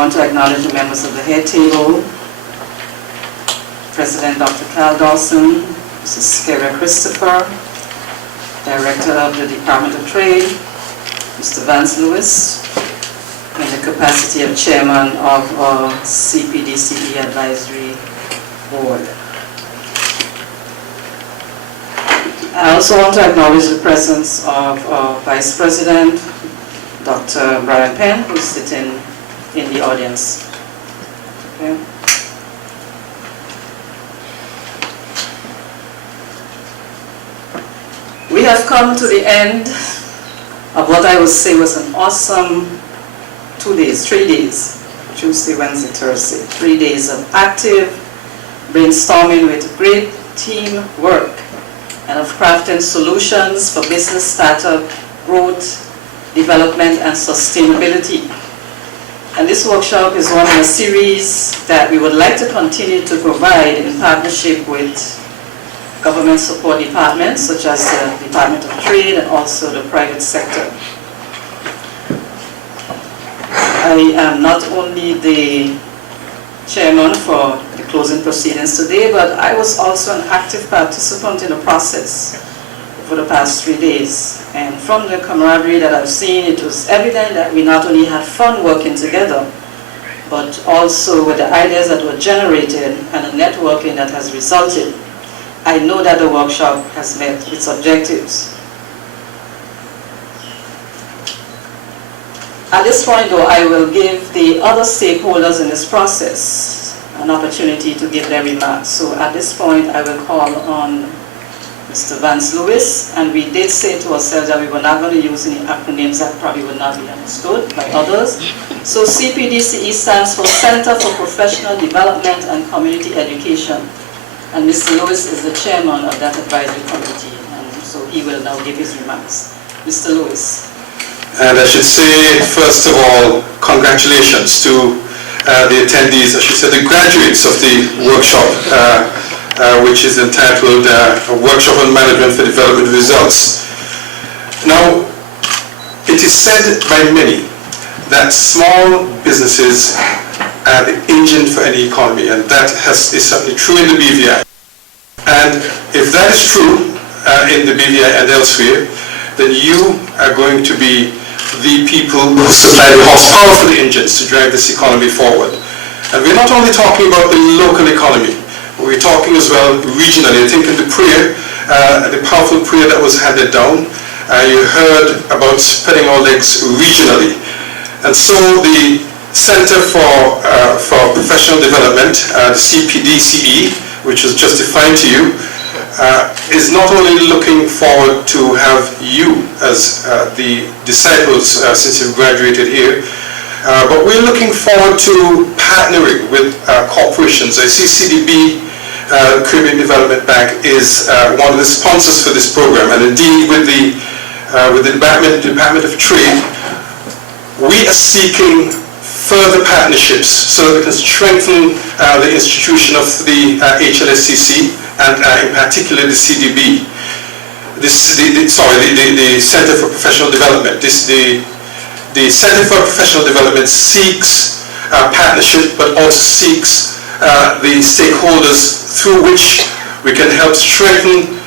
want to acknowledge the members of the head table, President Dr. Cal Dawson, Mrs. Kara Christopher, Director of the Department of Trade, Mr. Vance Lewis, in the capacity of Chairman of our CPDCE Advisory Board. I also want to acknowledge the presence of our Vice President, Dr. Brian Penn, who's sitting in the audience. Okay. We have come to the end of what I would say was an awesome 3 days, Tuesday, Wednesday, Thursday, 3 days of active brainstorming with great team work and of crafting solutions for business startup, growth, development, and sustainability. And this workshop is one of a series that we would like to continue to provide in partnership with government support departments such as the Department of Trade and also the private sector. I am not only the chairman for the closing proceedings today, but I was also an active participant in the process for the past 3 days. And from the camaraderie that I've seen, it was evident that we not only had fun working together, but also with the ideas that were generated and the networking that has resulted. I know that the workshop has met its objectives. At this point, though, I will give the other stakeholders in this process an opportunity to give their remarks. So at this point, I will call on Mr. Vance Lewis, and we did say to ourselves that we were not going to use any acronyms that probably would not be understood by others. So CPDCE stands for Center for Professional Development and Community Education. And Mr. Lewis is the chairman of that advisory committee, and so he will now give his remarks. Mr. Lewis. And I should say, first of all, congratulations to the attendees, I should say the graduates of the workshop, which is entitled A Workshop on Management for Development Results. Now, it is said by many that small businesses are the engine for any economy, and that is certainly true in the BVI. And if that is true in the BVI and elsewhere, then you are going to be the people who supply the horsepower for the engines to drive this economy forward. And we're not only talking about the local economy, we're talking as well regionally. I think in the prayer, the powerful prayer that was handed down, you heard about spreading our legs regionally. And so the Center for Professional Development, the CPDCE, which was just defined to you, is not only looking forward to have you as the disciples since you've graduated here, but we're looking forward to partnering with corporations. I see CDB, Caribbean Development Bank, is one of the sponsors for this program, and indeed with the Department of Trade, we are seeking further partnerships so that we can strengthen the institution of the HLSCC and in particular the CDB. The Center for Professional Development. The Center for Professional Development seeks partnership, but also seeks the stakeholders through which we can help strengthen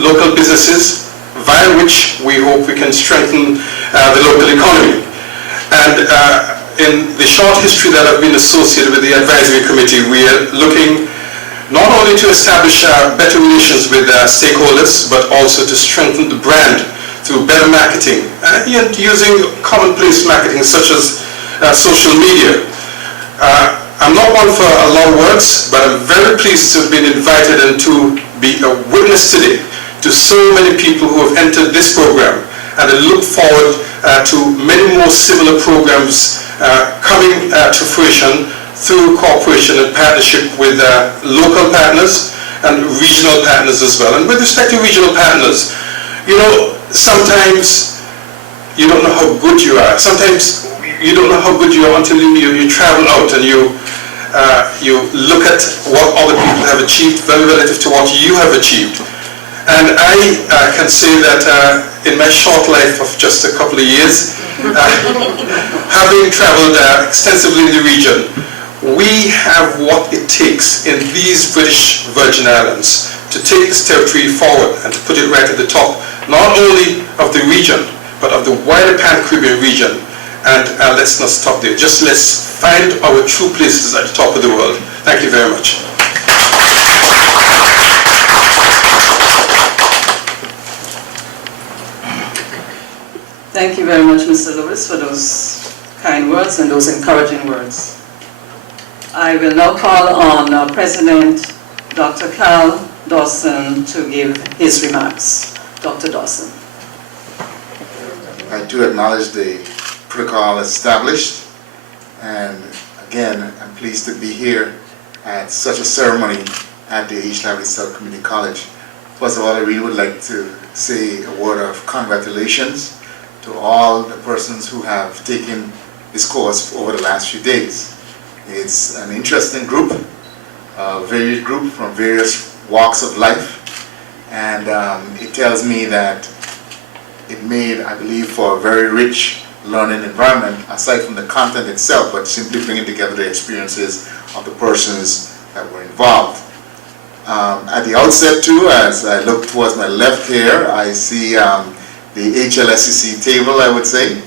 local businesses, via which we hope we can strengthen the local economy. And in the short history that I've been associated with the advisory committee, we are looking not only to establish better relations with stakeholders, but also to strengthen the brand through better marketing and using commonplace marketing such as social media. I'm not one for long words, but I'm very pleased to have been invited and to be a witness today to so many people who have entered this program, and I look forward to many more similar programs coming to fruition through cooperation and partnership with local partners and regional partners as well. And with respect to regional partners, you know, sometimes you don't know how good you are. Sometimes you don't know how good you are until you travel out and you look at what other people have achieved very relative to what you have achieved. And I can say that in my short life of just a couple of years, having traveled extensively in the region, we have what it takes in these British Virgin Islands to take this territory forward and to put it right at the top, not only of the region, but of the wider Pan-Caribbean region. And let's not stop there. Just let's find our true places at the top of the world. Thank you very much. Thank you very much, Mr. Lewis, for those kind words and those encouraging words. I will now call on President Dr. Carl Dawson to give his remarks. Dr. Dawson. I do acknowledge the protocol established, and again, I'm pleased to be here at such a ceremony at the H. Lavely South Community College. First of all, I really would like to say a word of congratulations to all the persons who have taken this course over the last few days. It's an interesting group, a varied group from various walks of life, and it tells me that it made, I believe, for a very rich learning environment, aside from the content itself, but simply bringing together the experiences of the persons that were involved. At the outset too, as I look towards my left here, I see the HLSCC table, I would say,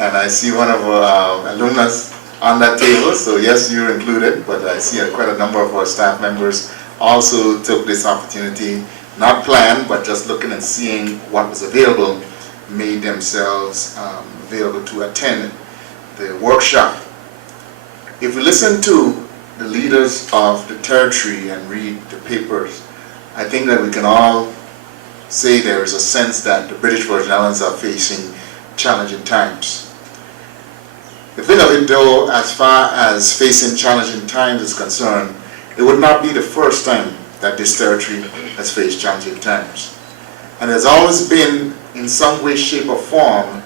and I see one of our alumnus on that table, so yes, you're included, but I see quite a number of our staff members also took this opportunity, not planned, but just looking and seeing what was available, made themselves available to attend the workshop. If we listen to the leaders of the territory and read the papers, I think that we can all say there is a sense that the British Virgin Islands are facing challenging times. The thing of it though, as far as facing challenging times is concerned, it would not be the first time that this territory has faced challenging times. And there's always been, in some way, shape or form,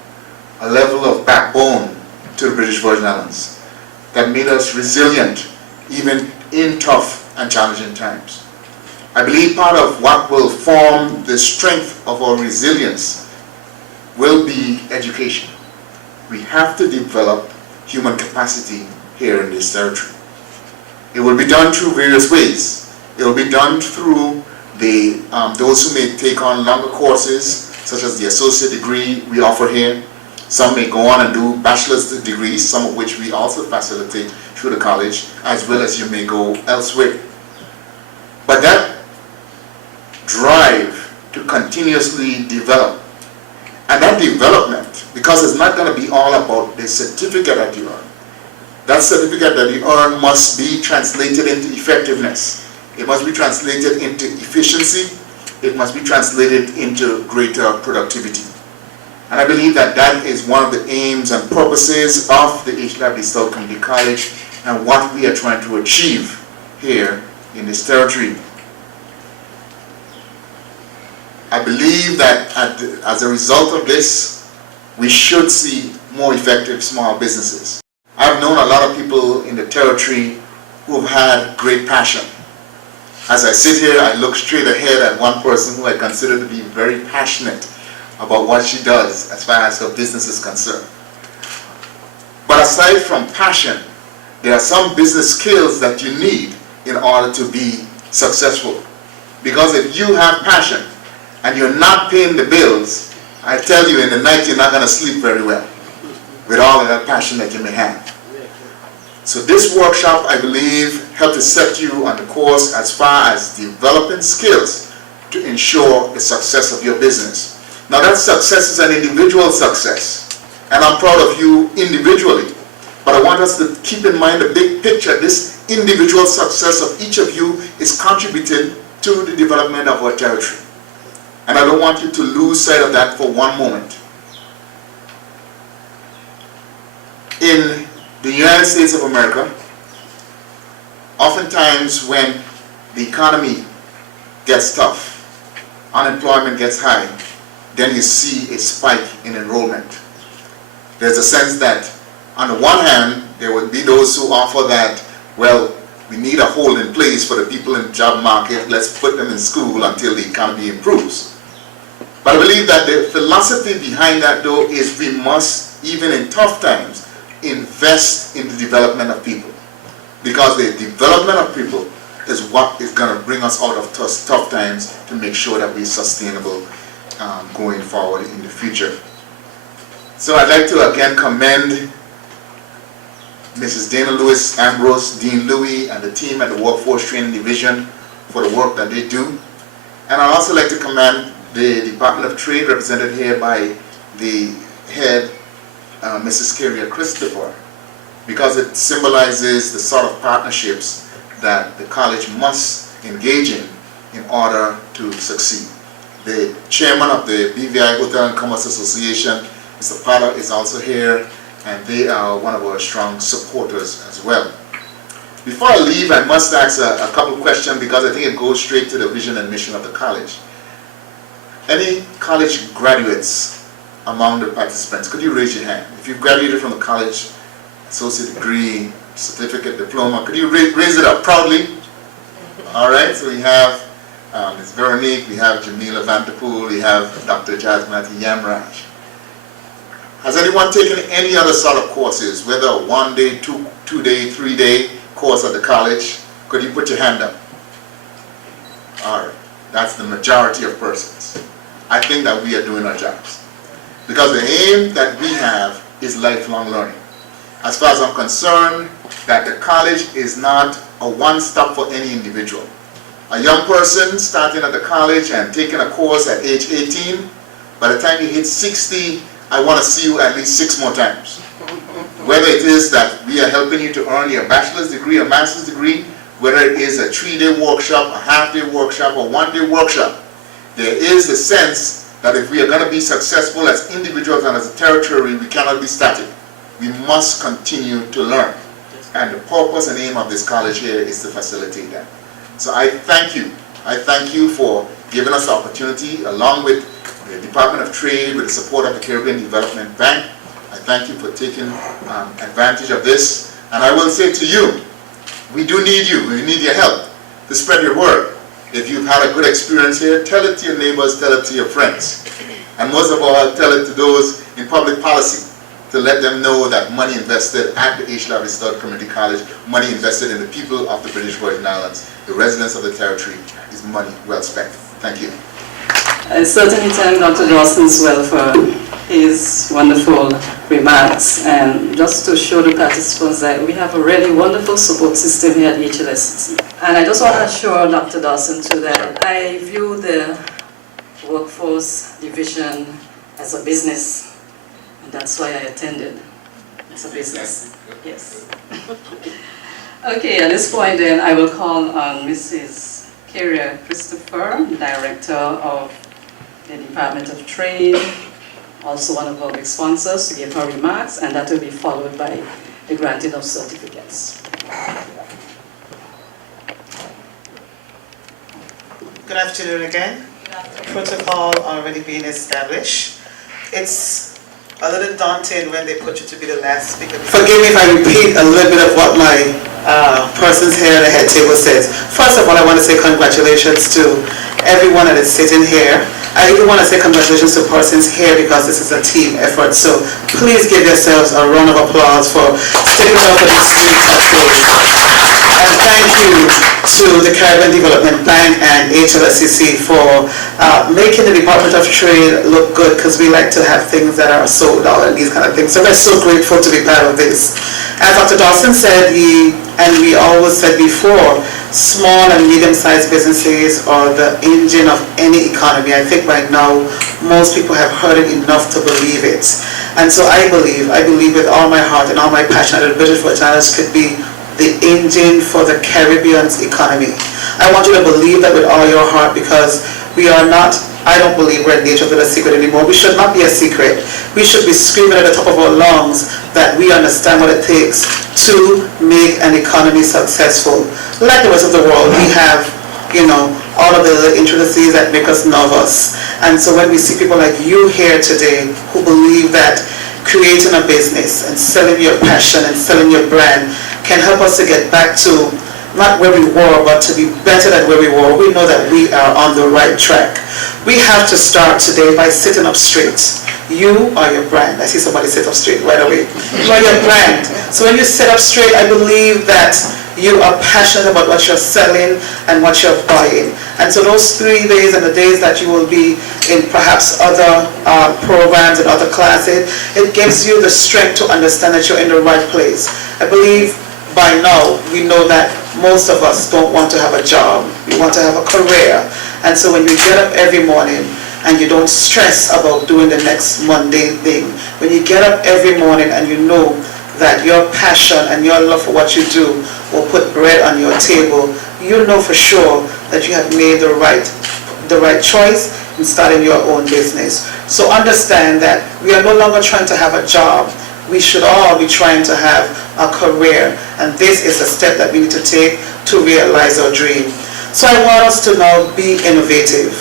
a level of backbone to the British Virgin Islands that made us resilient even in tough and challenging times. I believe part of what will form the strength of our resilience will be education. We have to develop human capacity here in this territory. It will be done through various ways. It will be done through those who may take on longer courses, such as the associate degree we offer here. Some may go on and do bachelor's degrees, some of which we also facilitate through the college, as well as you may go elsewhere. But that drive to continuously develop, and that development, because it's not going to be all about the certificate that you earn. That certificate that you earn must be translated into effectiveness. It must be translated into efficiency. It must be translated into greater productivity. And I believe that that is one of the aims and purposes of the H. Lavely South Community College and what we are trying to achieve here in this territory. I believe that as a result of this, we should see more effective small businesses. I've known a lot of people in the territory who have had great passion. As I sit here, I look straight ahead at one person who I consider to be very passionate about what she does as far as her business is concerned. But aside from passion, there are some business skills that you need in order to be successful. Because if you have passion and you're not paying the bills, I tell you in the night you're not going to sleep very well with all of that passion that you may have. So this workshop, I believe, helped to set you on the course as far as developing skills to ensure the success of your business. Now that success is an individual success, and I'm proud of you individually, but I want us to keep in mind the big picture. This individual success of each of you is contributing to the development of our territory. And I don't want you to lose sight of that for one moment. In the United States of America, oftentimes when the economy gets tough, unemployment gets high, then you see a spike in enrollment. There's a sense that on the one hand, there would be those who offer that, well, we need a hold in place for the people in the job market, let's put them in school until the economy improves. But I believe that the philosophy behind that, though, is we must, even in tough times, invest in the development of people. Because the development of people is what is going to bring us out of tough times to make sure that we're sustainable going forward in the future. So I'd like to again commend Mrs. Dana Lewis Ambrose, Dean Louis, and the team at the Workforce Training Division for the work that they do. And I'd also like to commend the Department of Trade, represented here by the head, Mrs. Carrier Christopher, because it symbolizes the sort of partnerships that the college must engage in order to succeed. The chairman of the BVI Hotel and Commerce Association, Mr. Potter, is also here, and they are one of our strong supporters as well. Before I leave, I must ask a couple questions because I think it goes straight to the vision and mission of the college. Any college graduates among the participants, could you raise your hand? If you graduated from the college, associate degree, certificate, diploma, could you raise it up proudly? All right, so we have Ms. Veronique, we have Jamila Vanderpool, we have Dr. Jasmati Yamraj. Has anyone taken any other sort of courses, whether a 1 day, 2 day, 3 day course at the college? Could you put your hand up? All right, that's the majority of persons. I think that we are doing our jobs. Because the aim that we have is lifelong learning. As far as I'm concerned, that the college is not a one-stop for any individual. A young person starting at the college and taking a course at age 18, by the time you hit 60, I want to see you at least 6 more times. Whether it is that we are helping you to earn your bachelor's degree or master's degree, whether it is a 3-day workshop, a half-day workshop, or 1-day workshop, there is the sense that if we are going to be successful as individuals and as a territory, we cannot be static. We must continue to learn. And the purpose and aim of this college here is to facilitate that. So I thank you. I thank you for giving us the opportunity, along with the Department of Trade, with the support of the Caribbean Development Bank. I thank you for taking advantage of this. And I will say to you, we do need you. We need your help to spread your word. If you've had a good experience here, tell it to your neighbors, tell it to your friends. And most of all, tell it to those in public policy, to let them know that money invested at the H. Lavely Stout Community College, money invested in the people of the British Virgin Islands, the residents of the territory, is money well spent. Thank you. I certainly thank Dr. Dawson as well for his wonderful remarks, and just to show the participants that we have a really wonderful support system here at HLSCC. And I just want to assure Dr. Dawson too that I view the workforce division as a business, and that's why I attended. It's a business. Yes. Okay, at this point then I will call on Mrs. Carrier Christopher, Director of the Department of Trade, also one of our big sponsors, to give her remarks, and that will be followed by the granting of certificates. Good afternoon again. Protocol already being established. It's a little daunting when they put you to be the last speaker. Forgive me if I repeat a little bit of what my persons here at the head table says. First of all, I want to say congratulations to everyone that is sitting here. I even want to say congratulations to persons here because this is a team effort. So please give yourselves a round of applause for sticking up for these 3 tough days. And thank you to the Caribbean Development Bank and HLSCC for making the Department of Trade look good, because we like to have things that are sold out and these kind of things. So we're so grateful to be part of this. As Dr. Dawson said, and we always said before, small and medium-sized businesses are the engine of any economy. I think right now most people have heard it enough to believe it. And so I believe with all my heart and all my passion that the British Virgin Islands could be the engine for the Caribbean's economy. I want you to believe that with all your heart, because we are not, I don't believe we're in danger of a secret anymore. We should not be a secret. We should be screaming at the top of our lungs that we understand what it takes to make an economy successful. Like the rest of the world, we have, all of the intricacies that make us nervous. And so when we see people like you here today who believe that creating a business and selling your passion and selling your brand can help us to get back to not where we were, but to be better than where we were, we know that we are on the right track. We have to start today by sitting up straight. You are your brand. I see somebody sit up straight right away. You are your brand. So when you sit up straight, I believe that you are passionate about what you're selling and what you're buying. And so those 3 days and the days that you will be in perhaps other programs and other classes, it gives you the strength to understand that you're in the right place. I believe by now we know that most of us don't want to have a job. We want to have a career. And so when you get up every morning and you don't stress about doing the next mundane thing, when you get up every morning and you know that your passion and your love for what you do will put bread on your table, you know for sure that you have made the right choice in starting your own business. So understand that we are no longer trying to have a job. We should all be trying to have a career, and this is a step that we need to take to realize our dream. So I want us to now be innovative,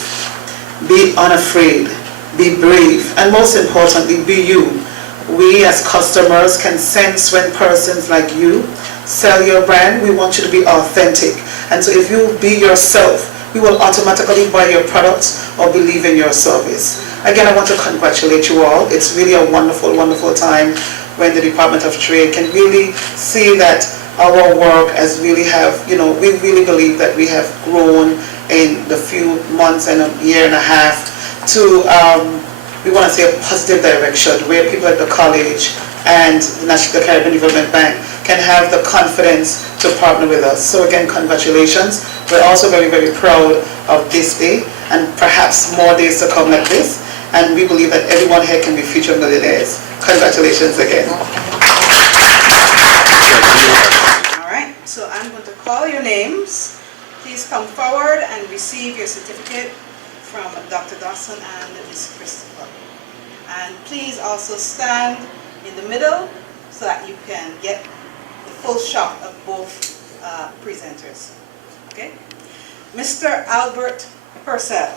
be unafraid, be brave, and most importantly, be you. We as customers can sense when persons like you sell your brand. We want you to be authentic. And so if you be yourself, we will automatically buy your products or believe in your service. Again, I want to congratulate you all. It's really a wonderful, wonderful time when the Department of Trade can really see that our work has really we really believe that we have grown in the few months and a year and a half to we want to say a positive direction where people at the college and the Caribbean Development Bank can have the confidence to partner with us. So again, congratulations. We're also very, very proud of this day and perhaps more days to come like this. And we believe that everyone here can be future millionaires. Congratulations again. All right, so I'm going to call your names. Please come forward and receive your certificate from Dr. Dawson and Ms. Christopher. And please also stand in the middle so that you can get the full shot of both presenters. Okay? Mr. Albert Purcell.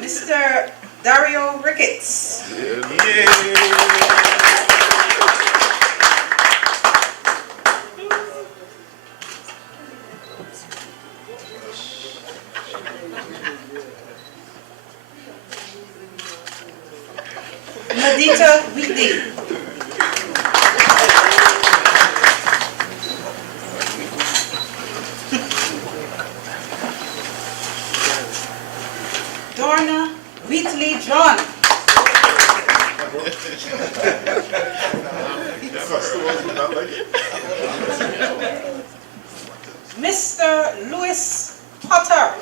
Mr. Dario Ricketts. Nadita Wheatley. Dorna Wheatley John. Mr. Louis Potter.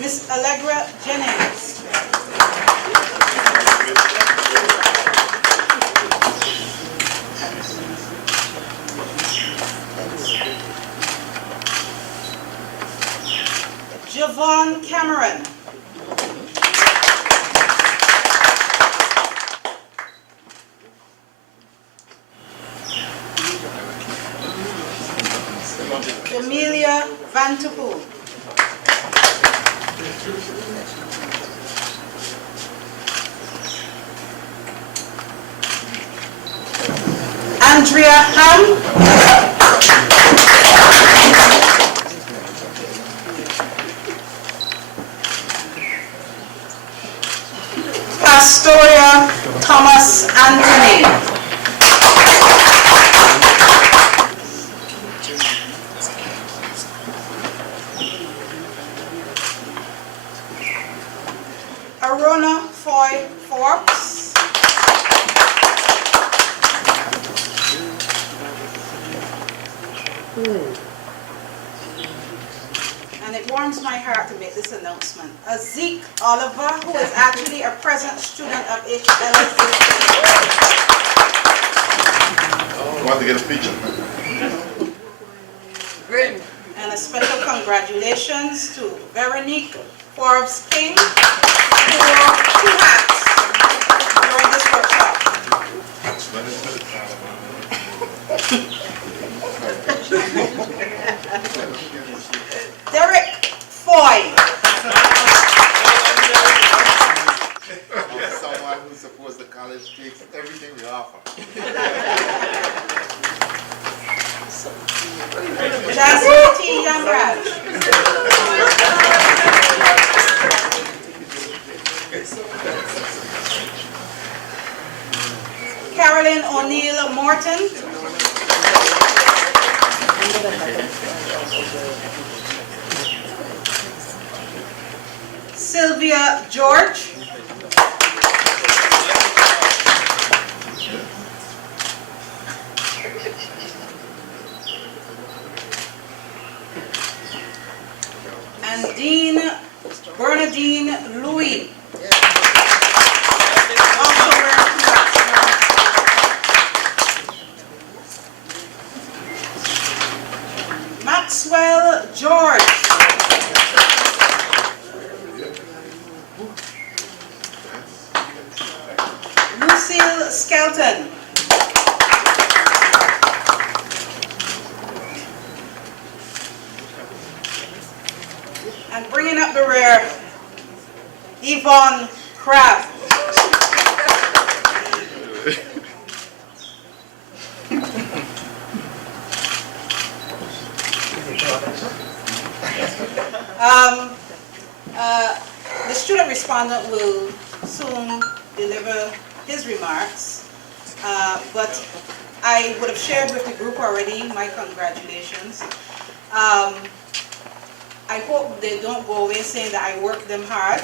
Miss Allegra Jennings. Javon Cameron. Amelia Vantupu. Andrea Ham. Pastoria Thomas Anthony. Arona Foy Forbes. And it warms my heart to make this announcement. Zeke Oliver, who is actually a present student of HLSC. Want to get a picture? Great. And a special congratulations to Veronique Forbes King, who wore 2 hats during this workshop. Sylvia George. And Dean Bernadine Louis. Also wearing congrats. Maxwell George. Lucille Skelton. And bringing up the rear, Yvonne Crabb. The student respondent will soon deliver his remarks, but I would have shared with the group already my congratulations. I hope they don't go away saying that I worked them hard,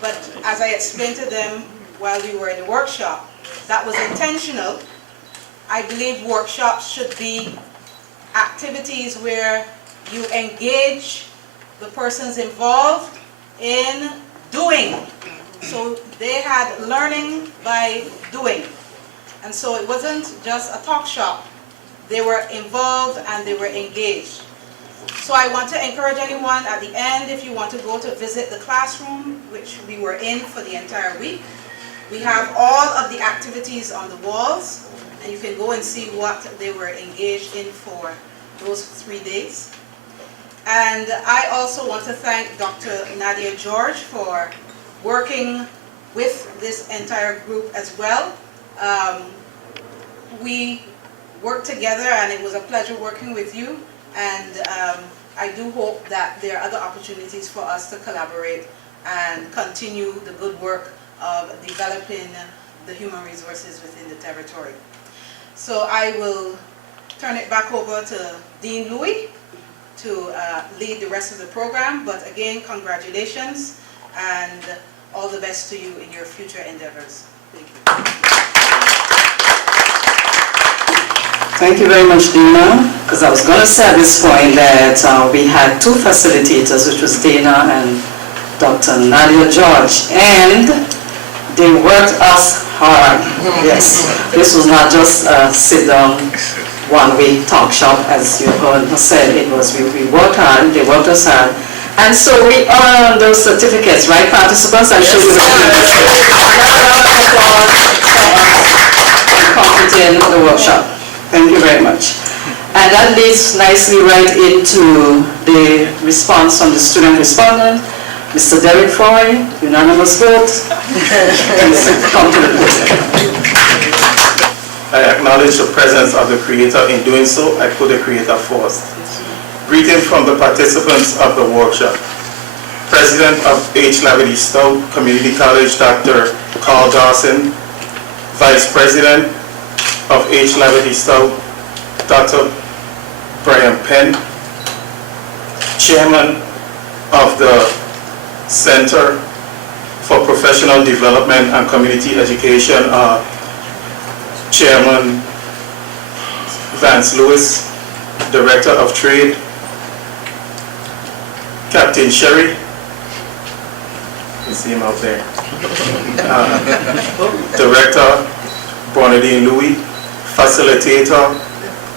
but as I explained to them while we were in the workshop, that was intentional. I believe workshops should be activities where you engage the persons involved in doing. So they had learning by doing. And so it wasn't just a talk shop. They were involved and they were engaged. So I want to encourage anyone at the end, if you want to go to visit the classroom, which we were in for the entire week. We have all of the activities on the walls, and you can go and see what they were engaged in for those 3 days. And I also want to thank Dr. Nadia George for working with this entire group as well. We worked together and it was a pleasure working with you, and I do hope that there are other opportunities for us to collaborate and continue the good work of developing the human resources within the territory. So I will turn it back over to Dean Louis to lead the rest of the program, but again, congratulations and all the best to you in your future endeavors. Thank you. Thank you very much, Dana, because I was going to say at this point that we had two facilitators, which was Dana and Dr. Nadia George, and they worked us hard. Yes, this was not just a sit-down, one-way talk shop, as you heard said. It was, we worked hard, they worked us hard, and so we earned those certificates, right, participants? I'm sure you will completing the workshop. Thank you very much. And that leads nicely right into the response from the student respondent, Mr. Derek Foy, unanimous vote. Come to the podium. I acknowledge the presence of the Creator. In doing so, I put the Creator first. Greetings from the participants of the workshop. President of H. Lavity Stoutt Community College, Dr. Carl Dawson. Vice President of H. Lavity Stoutt, Dr. Brian Penn. Chairman of the Center for Professional Development and Community Education, Chairman Vance Lewis, Director of Trade, Captain Sherry, you see him out there, Director Bernadine Louis, Facilitator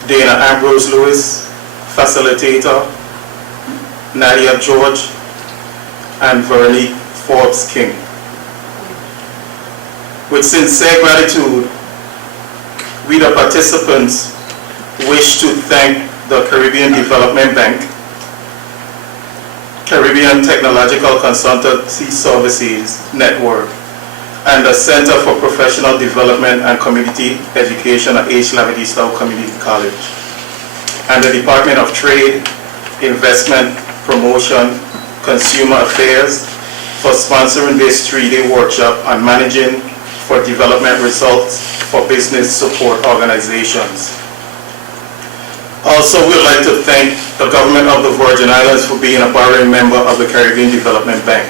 Dana Ambrose Lewis, Facilitator Nadia George, and Veronique Forbes King. With sincere gratitude, we the participants wish to thank the Caribbean Development Bank, Caribbean Technological Consultancy Services Network, and the Center for Professional Development and Community Education at H. Lavity Stoutt Community College, and the Department of Trade, Investment, Promotion, Consumer Affairs for sponsoring this 3-day workshop on managing for development results for business support organizations. Also, we'd like to thank the government of the Virgin Islands for being a borrowing member of the Caribbean Development Bank.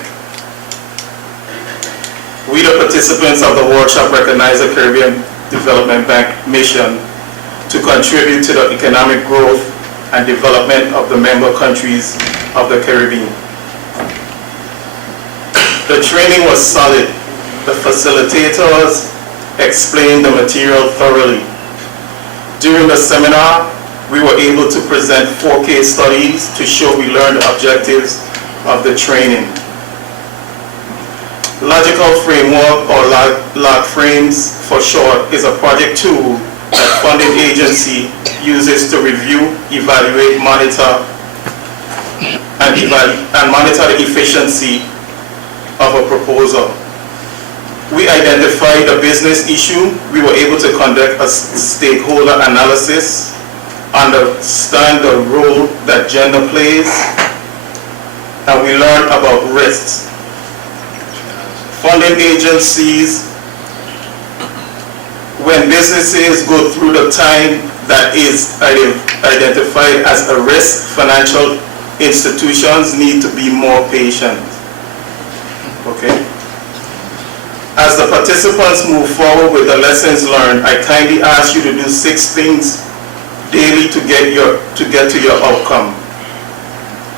We, the participants of the workshop, recognize the Caribbean Development Bank mission to contribute to the economic growth and development of the member countries of the Caribbean. The training was solid. The facilitators explained the material thoroughly. During the seminar, we were able to present 4 case studies to show we learned the objectives of the training. Logical Framework, or LOG Frames for short, is a project tool that funding agency uses to review, evaluate, monitor, and monitor the efficiency of a proposal. We identified a business issue. We were able to conduct a stakeholder analysis, understand the role that gender plays, and we learned about risks. Funding agencies, when businesses go through the time that is identified as a risk, financial institutions need to be more patient. Okay? As the participants move forward with the lessons learned, I kindly ask you to do 6 things daily to get to your outcome.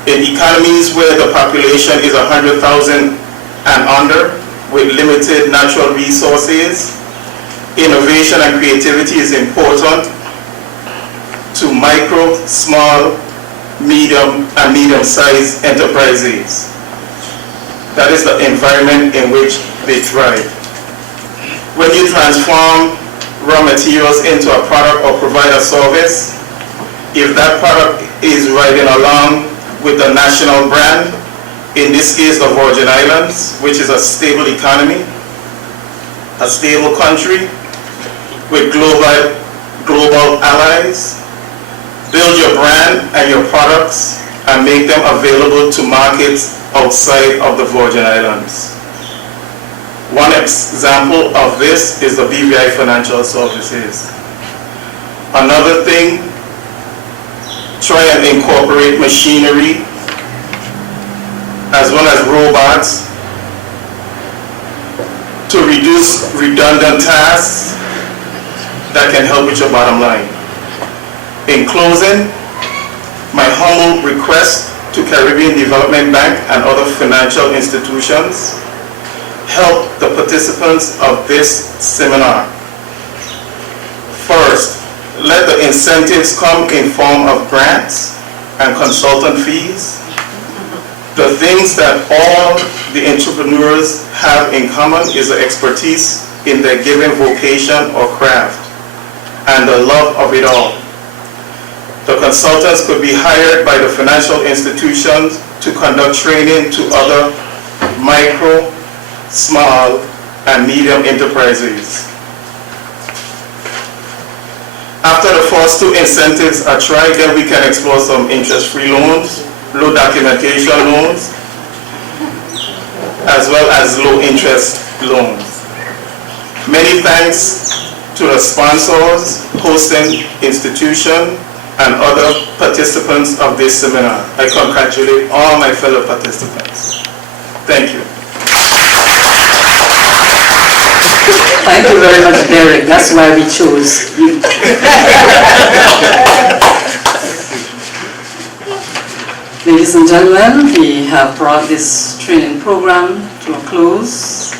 In economies where the population is 100,000 and under, with limited natural resources, innovation and creativity is important to micro, small, medium, and medium-sized enterprises. That is the environment in which they thrive. When you transform raw materials into a product or provide a service, if that product is riding along with the national brand, in this case the Virgin Islands, which is a stable economy, a stable country with global allies, build your brand and your products and make them available to markets outside of the Virgin Islands. One example of this is the BVI Financial Services. Another thing, try and incorporate machinery as well as robots to reduce redundant tasks that can help with your bottom line. In closing, my humble request to Caribbean Development Bank and other financial institutions, help the participants of this seminar. First, let the incentives come in form of grants and consultant fees. The things that all the entrepreneurs have in common is the expertise in their given vocation or craft and the love of it all. The consultants could be hired by the financial institutions to conduct training to other micro, small, and medium enterprises. After the first 2 incentives are tried, then we can explore some interest-free loans, low documentation loans, as well as low interest loans. Many thanks to the sponsors, hosting institution, and other participants of this seminar. I congratulate all my fellow participants. Thank you. Thank you very much, Derek. That's why we chose you. Ladies and gentlemen, we have brought this training program to a close.